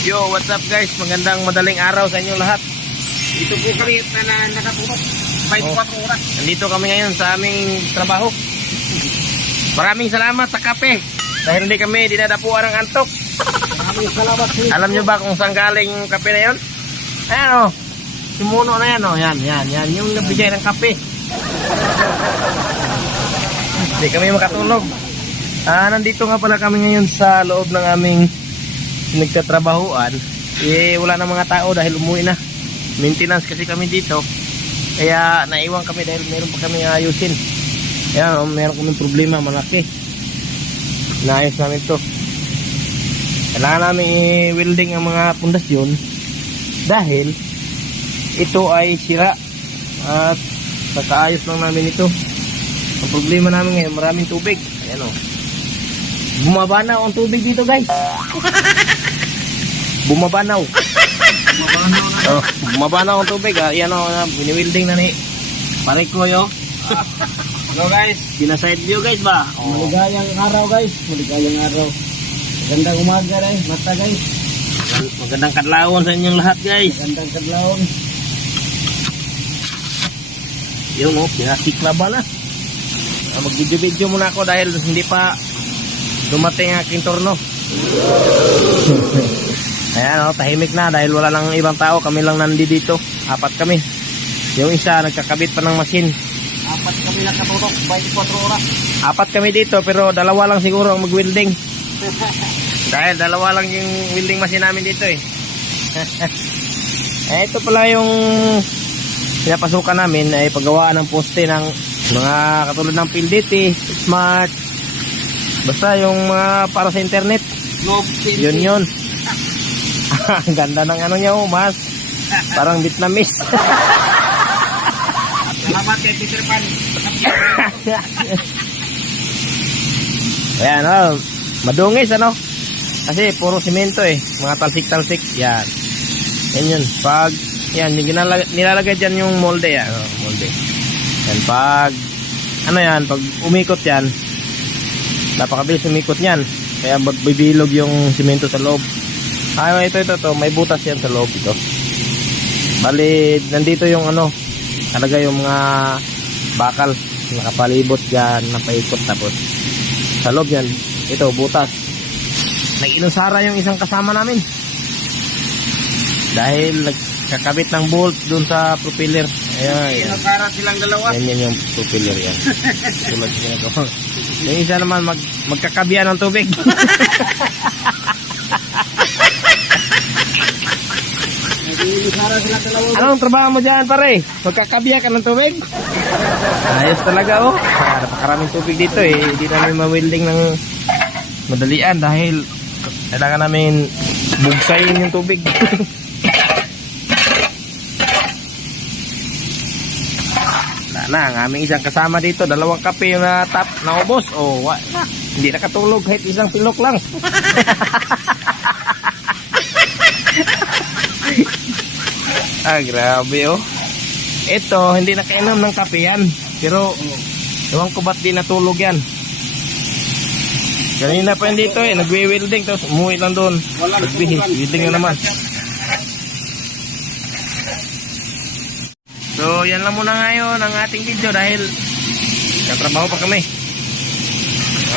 Yo, what's up guys? Magandang madaling araw sa inyong lahat. Ito po kami na nakatulog 24 oras. Nandito kami ngayon sa aming trabaho. Maraming salamat sa kape dahil hindi kami dinadapuan ng antok. Maraming salamat po. Alam nyo ba kung saan galing yung kape na yun? Ayan o, si Muno na yan o. Yan, yung nabigay ng kape. Hindi kami makatulog. Nandito nga pala kami ngayon sa loob ng aming nagtatrabahuan. Wala na mga tao dahil umuwi na. Maintenance kasi kami dito. Kaya naiwan kami dahil meron pa kami ayusin. Ayan, meron kami problema malaki. Naayos namin to. Kailangan namin i-welding ang mga pundasyon dahil ito ay sira at nakaayos lang namin ito. Ang problema namin ngayon, maraming tubig. Ayan o. Bumabanaw ang tubig dito guys. Bumabanaw. Oh, bumabanaw ang tubig. Ayan o, biniwilding na ni Parikoy o. Hello guys. Pinaside view guys ba? Oh. Maligayang araw guys. Maligayang araw. Magandang umaga guys. Mata guys. Magandang kadlawon sa inyong lahat guys. Magandang kadlawon. Yun o, pinasikla ba na? Mag-video-video muna ako dahil hindi pa dumating ang aking turno. Ayan o, tahimik na dahil wala nang ibang tao. Kami lang nandito. 4 kami. Yung isa nagkakabit pa ng machine. 4 kami nakatulog 24 oras. 4 kami dito pero 2 lang siguro ang mag-welding. Dahil 2 lang yung welding machine namin dito eh. Ito pala yung pinapasukan namin ay paggawaan ng poste ng mga katulad ng PLDT, Smart, basta yung mga para sa internet. Yun. Ang ganda ng ano niya mas parang Vietnamese. Salamat kay Peter Pan. Ayan o, madungis ano kasi puro simento eh, mga talsik yan. Yan yun, pag yan, yung nilalagay dyan yung molde yan, molde yan, pag pag umikot yan napakabilis umikot yan kaya magbibilog yung simento sa loob. Ito, may butas yan sa loob ito. Bali, nandito yung talaga yung mga bakal nakapalibot dyan, napaikot tapos sa loob yan, ito butas. Nag-inusara yung isang kasama namin dahil nagkakabit ng bolt dun sa propeller. Ayan. Inusara silang dalawa. Yan yung propeller yan. Tulad yung ginagawa. Yung isa naman magkakabihan ng tubig. Inusara silang dalawa. Anong trabaho mo dyan pare? Magkakabihan ka ng tubig? Ayos talaga oh. Napakaraming tubig dito eh. Hindi namin ma-welding ng madalian dahil kailangan namin bugsayin yung tubig. Na ang aming isang kasama dito, 2 kape yung tap na ubos. Hindi nakatulog kahit isang pilok lang. Grabe oh. Ito, hindi nakainom ng kape yan. Pero, ewan ko ba't di natulog yan. Kanina pa yan dito eh, nagwe-welding tapos umuwi lang doon. Welding na naman. So, yan lang muna ngayon ang ating video dahil katrabaho pa kami.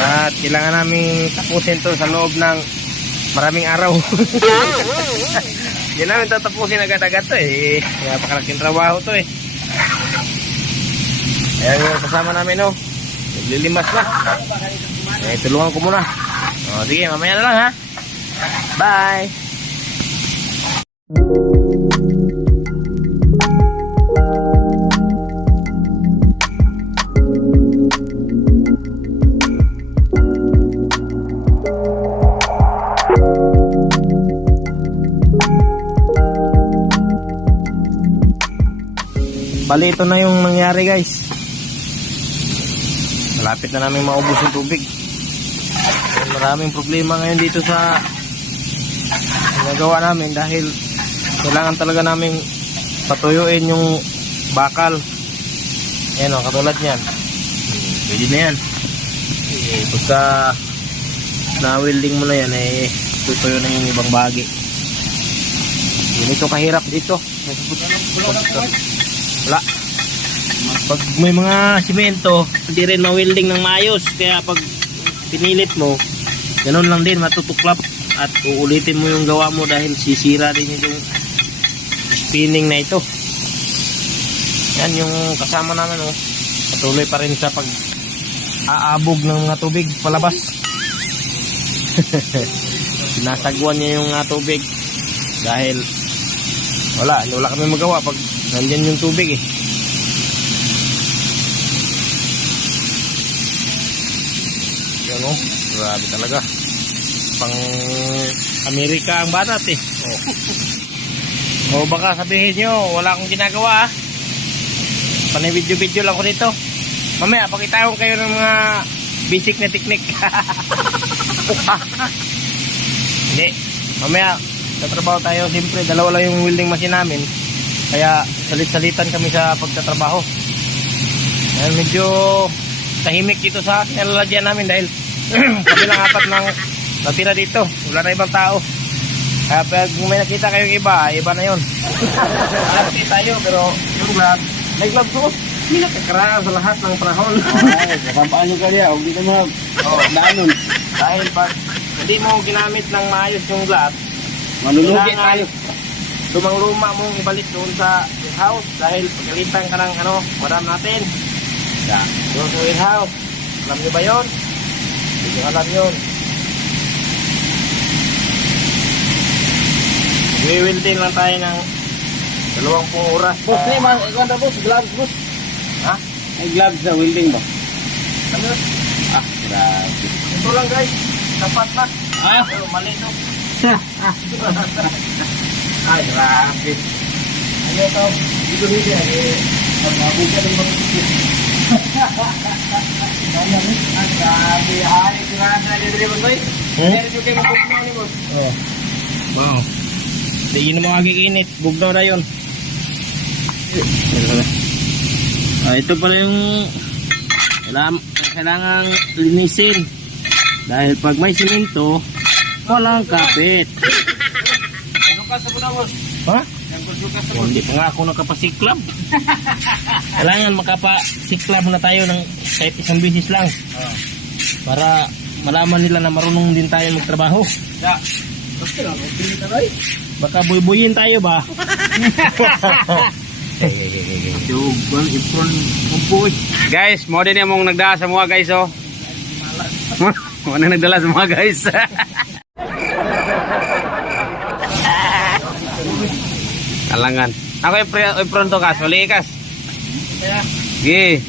At kailangan namin tapusin to sa loob ng maraming araw. Hindi namin tatapusin agad-agad to eh. Napakalaking trabaho to eh. Ayan yung kasama namin oh. Naglilimas na. Tulungan ko muna. Sige, mamaya na lang ha. Bye! Bali, ito na yung nangyari guys. Malapit na namin maubos yung tubig. Maraming problema ngayon dito sa ginagawa namin dahil kailangan talaga namin patuyuin yung bakal. Ayan o, katulad nyan. Pwede na yan. Pagka na-welding mo na yan, tutuyo na yung ibang bahagi. Ganito kahirap dito. Wala. Pag may mga simento, hindi rin ma-welding ng maayos. Kaya pag pinilit mo, ganun lang din, matutuklap. At uulitin mo yung gawa mo dahil sisira din yung spinning na ito. Yan yung kasama namin, oh. Patuloy pa rin sa pag aabog ng mga tubig palabas. Sinasagwan niya yung tubig dahil wala kami magawa pag nandyan yung tubig eh. Yan, oh, grabe talaga, pang Amerika ang banat eh. O baka sabihin nyo wala akong ginagawa, panay video lang ko dito. Mamaya pakita ko kayo ng mga basic na technique. Hindi, mamaya tatrabaho tayo. Siyempre dalawa lang yung welding machine namin, kaya salit-salitan kami sa pagtatrabaho. Medyo tahimik dito sa nilalagyan namin dahil kami lang apat ng natira dito, wala na ibang tao. Kaya pag may nakita kayong iba na yun. Arte tayo, pero yung gloves, may gloves ko, hindi nakakaraan sa lahat ng panahon. Ay, kapampaan nyo kaya, huwag dito mo. Danon. Dahil pag hindi mo ginamit ng maayos yung gloves, Manulugi tayo. lumang-luma mong ibalik doon sa warehouse dahil pagalitan ka ng madam natin. Doon sa warehouse. Alam nyo ba yun? Hindi nyo alam yun. Mag-welding lang tayo ng 20 oras. Boss, ni man, ikaw na boss, gloves boss. Ha? May gloves na welding ba? Ano yun? Ah, grabe. Ito lang guys. Dapat na. Ah? Pero mali no. Ay, grabe. Ano ito? Dito dito eh. Magbabuga ng mga ito. Ang grabe. Ay, grabe na dito boss. Meron yung kayo mabugnaw ni boss. Oo. Wow. Hindi yun ang magiginit. Bugnaw na yun. Ito pala yung kailangan linisin. Dahil pag may simento, walang kapit. Ha? Hindi pa nga ako nakapasiklab. Kailangan makapasiklab na tayo ng kahit isang bisis lang. Para malaman nila na marunong din tayo magtrabaho. Baka buy-buyin tayo ba? Guys, mo din yung nagdala sa mga guys, oh. Mo na nagdala sa mga guys. Alangan. Ako yung pronto kas, wali kas. Gi.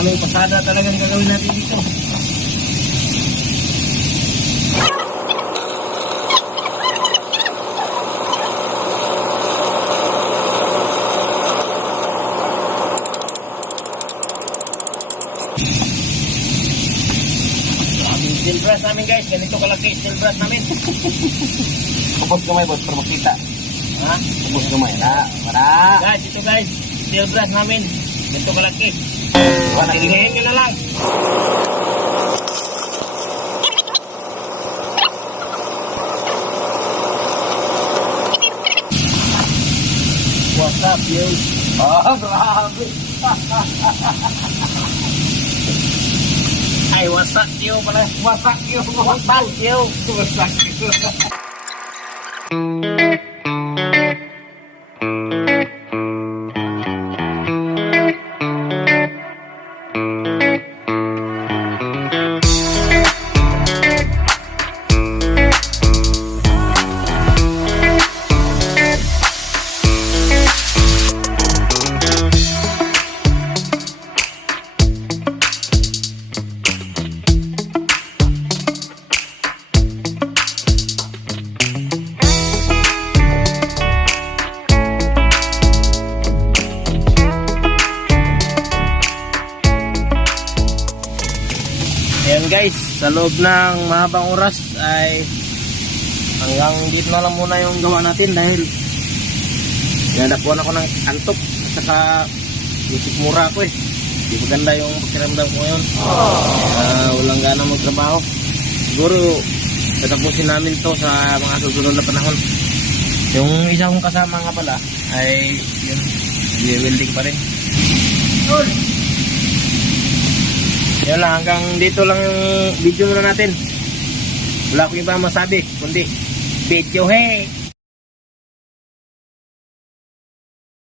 Maraming pasada talagang gagawin natin dito. Maraming steel brass namin guys. Ganito kalaki steel brass namin. Kupos kamay boss, para makita. Ha? Kupos kamay. Para. Guys, ito guys. Steel brass namin. Ganito kalaki. Hihingayin nyo na lang. What's up, yo? Oh, grabe. Ay, wasak yo pala. Wasak yo. Wasak yo. Wasak yo. Ayan guys, sa loob ng mahabang oras ay hanggang dito na lang muna yung gawa natin dahil nadapuan ako ng antok at saka isip mura ako eh. Di maganda yung pakiramdam ko ngayon. Walang gana magtrabaho. Siguro tatapusin namin to sa mga susunod na panahon. Yung isa kong kasama nga pala ay yun, welding pa rin. Yan lang, hanggang dito lang yung video muna natin. Wala ko ibang masabi, kundi video hey!